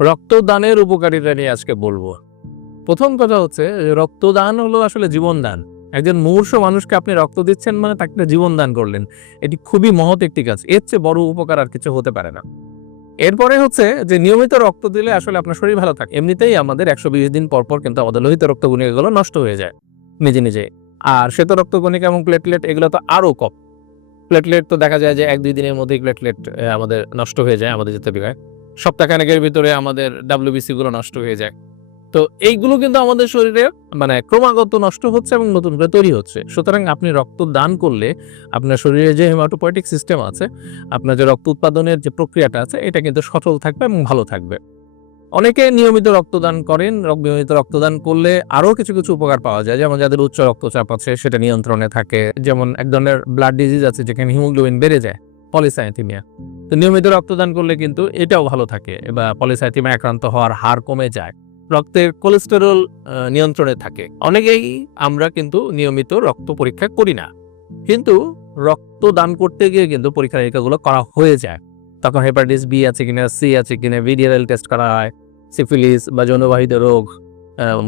রক্তদানের উপকারিতা নিয়ে আজকে বলব। প্রথম কথা হচ্ছে রক্তদান হলো আসলে জীবনদান। একজন মুমূর্ষ মানুষকে আপনি রক্ত দিচ্ছেন মানে তাকে একটা জীবন করলেন। এটি খুবই মহৎ একটি কাজ। এর চেয়ে বড় উপকার আর কিছু হতে পারে না। এরপরে হচ্ছে যে নিয়মিত রক্ত দিলে আসলে আপনার শরীর ভালো থাকে। এমনিতেই আমাদের একশো বিশ দিন পর পর কিন্তু আমাদের লোহিত রক্তকণিকাগুলো নষ্ট হয়ে যায় নিজে নিজে। আর শ্বেত রক্তকণিকা এবং প্লেটলেট এগুলো তো আরও কম। প্লেটলেট তো দেখা যায় যে এক দুই দিনের মধ্যেই প্লেটলেট আমাদের নষ্ট হয়ে যায় আমাদের যেতে বিঘায় সপ্তাহখানেকের ভিতরে আমাদের ডাব্লিউবিসি গুলো নষ্ট হয়ে যায়। তো এইগুলো কিন্তু আমাদের শরীরে মানে ক্রমাগত নষ্ট হচ্ছে এবং নতুন করে তৈরি হচ্ছে। সুতরাং আপনি রক্ত দান করলে আপনার শরীরে যে হেমাটোপয়েটিক সিস্টেম আছে, আপনার যে রক্ত উৎপাদনের যে প্রক্রিয়াটা আছে, এটা কিন্তু সচল থাকবে এবং ভালো থাকবে। অনেকে নিয়মিত রক্তদান করেন নিয়মিত রক্তদান করলে আরও কিছু কিছু উপকার পাওয়া যায়। যেমন যাদের উচ্চ রক্তচাপ আছে, সেটা নিয়ন্ত্রণে থাকে। যেমন এক ধরনের ব্লাড ডিজিজ আছে, যেখানে হিমোগ্লোবিন বেড়ে যায় পলিসাইথিমিয়া তো নিয়মিত রক্তদান করলে কিন্তু এটাও ভালো থাকে বা পলিসাইথিমিয়া আক্রান্ত হওয়ার হার কমে যায়। রক্তের কোলেস্টেরল নিয়ন্ত্রণে থাকে। অনেকেই আমরা কিন্তু নিয়মিত রক্ত পরীক্ষা করি না। কিন্তু রক্ত দান করতে গিয়ে কিন্তু পরীক্ষা নিরীক্ষাগুলো করা হয়ে যায়। তখন হেপাটাইটিস বি আছে কিনা, সি আছে কিনা, ভিডিআরএল টেস্ট করা হয়, সিফিলিস বা যৌনবাহিত রোগ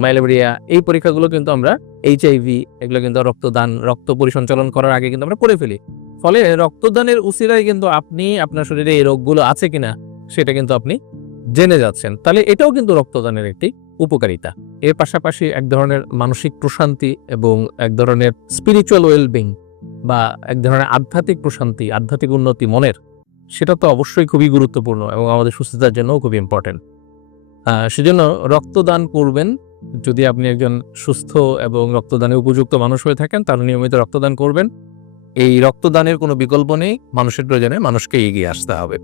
ম্যালেরিয়া, এই পরীক্ষাগুলো কিন্তু আমরা এইচআইভি, এগুলো কিন্তু রক্তদান, রক্ত পরিসঞ্চালন করার আগে কিন্তু আমরা করে ফেলি। ফলে রক্তদানের উসিলায় কিন্তু আপনি আপনার শরীরে এই রোগগুলো আছে কিনা সেটা কিন্তু আপনি জেনে যাচ্ছেন। তাহলে এটাও কিন্তু রক্তদানের একটি উপকারিতা। এর পাশাপাশি এক ধরনের মানসিক প্রশান্তি এবং এক ধরনের স্পিরিচুয়াল ওয়েলবিং বা এক ধরনের আধ্যাত্মিক প্রশান্তি, আধ্যাত্মিক উন্নতি মনের, সেটা তো অবশ্যই খুবই গুরুত্বপূর্ণ এবং আমাদের সুস্থতার জন্যও খুবই ইম্পর্টেন্ট সেজন্য রক্তদান করবেন। যদি আপনি একজন সুস্থ এবং রক্তদানে উপযুক্ত মানুষ হয়ে থাকেন, তাহলে নিয়মিত রক্তদান করবেন। এই রক্তদানের কোনো বিকল্প নেই। মানুষের প্রয়োজনে মানুষকে এগিয়ে আসতে হবে।